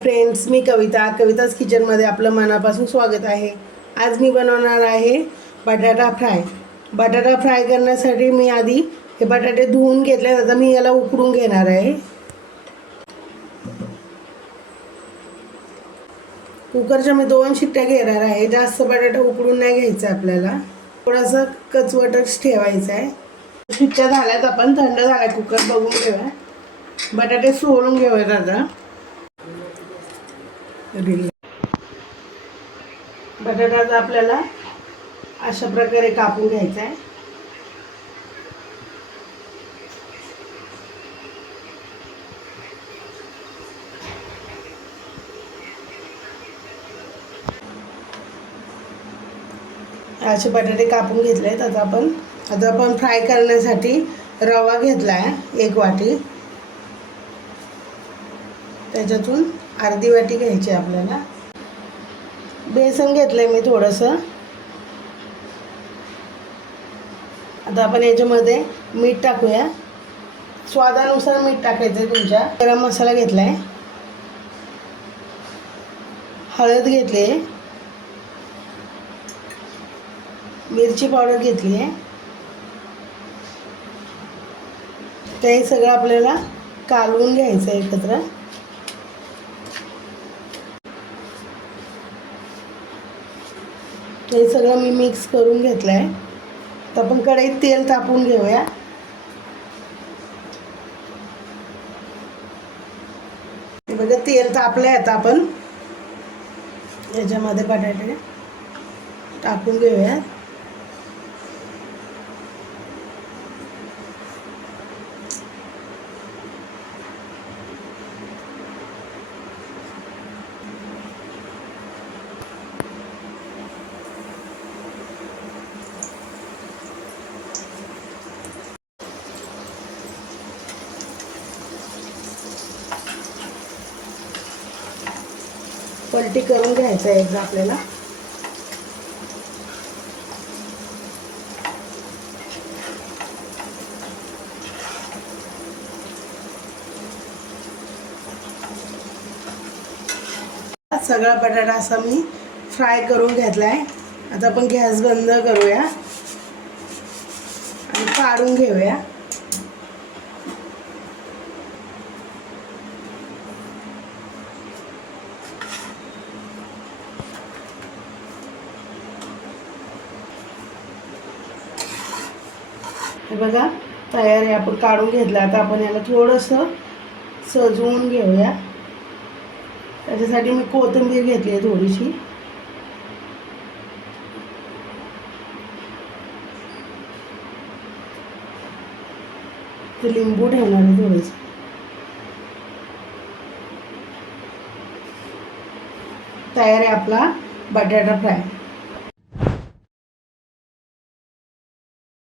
Friends, मी कविताच किचनमध्ये आपलं मनापासून स्वागत आहे। आज मी बनवणार आहे बटाटा फ्राय। बटाटा फ्राय करण्यासाठी मी आधी हे बटाटे धुवून घेतले, आता मी याला उकडून घेणार आहे। कुकरच्या मी 2 शिट्ट्या घेणार आहे। जास्त बटाटा उकडून नाही घ्यायचा आपल्याला, थोडासा कचवटच ठेवायचा आहे। शिट्ट्या झाल्यात, आपण थंड झाला कुकर बघून घेऊया। बटाटे सोलून घेऊया आता। बटाटा आपल्याला अशा प्रकारे कापून घ्यायचा आहे। असे बटाटे कापून घेतलेत। आता आपण फ्राय करण्यासाठी रवा घेतला आहे 1 वाटी, त्याच्यातून अर्धी वाटी घ्यायची आपल्याला। बेसन घेतलंय मी थोडंसं। आता आपण याच्यामध्ये मीठ टाकूया, स्वादानुसार मीठ टाकायचं तुमच्या। गरम मसाला घेतलाय, हळद घेतली आहे, मिरची पावडर घेतली आहे। ते सगळं आपल्याला कालवून घ्यायचं एकत्र। हे सगळं मी मिक्स करून घेतलं आहे। तर आपण कढईत तेल तापवून घेऊया। हे बघा, तेल तापलं आहे। आता आपण याच्यामध्ये बटाटे टाकून घेऊया। पलटी करून घ्यायचं आहे एकदा आपल्याला। सगळा बटाटा असा मी फ्राय करून घेतलाय। आता आपण गॅस बंद करूया आणि काढून घेऊया। हे बघा, तयार आहे। आपण काढून घेतलं। आता आपण याला थोडंसं सजवून घेऊया। त्याच्यासाठी मी कोथिंबीर घेतली आहे थोडीशी। ते लिंबू ठेवणार आहे थोडंसं। तयार आहे आपला बटाटा फ्राय।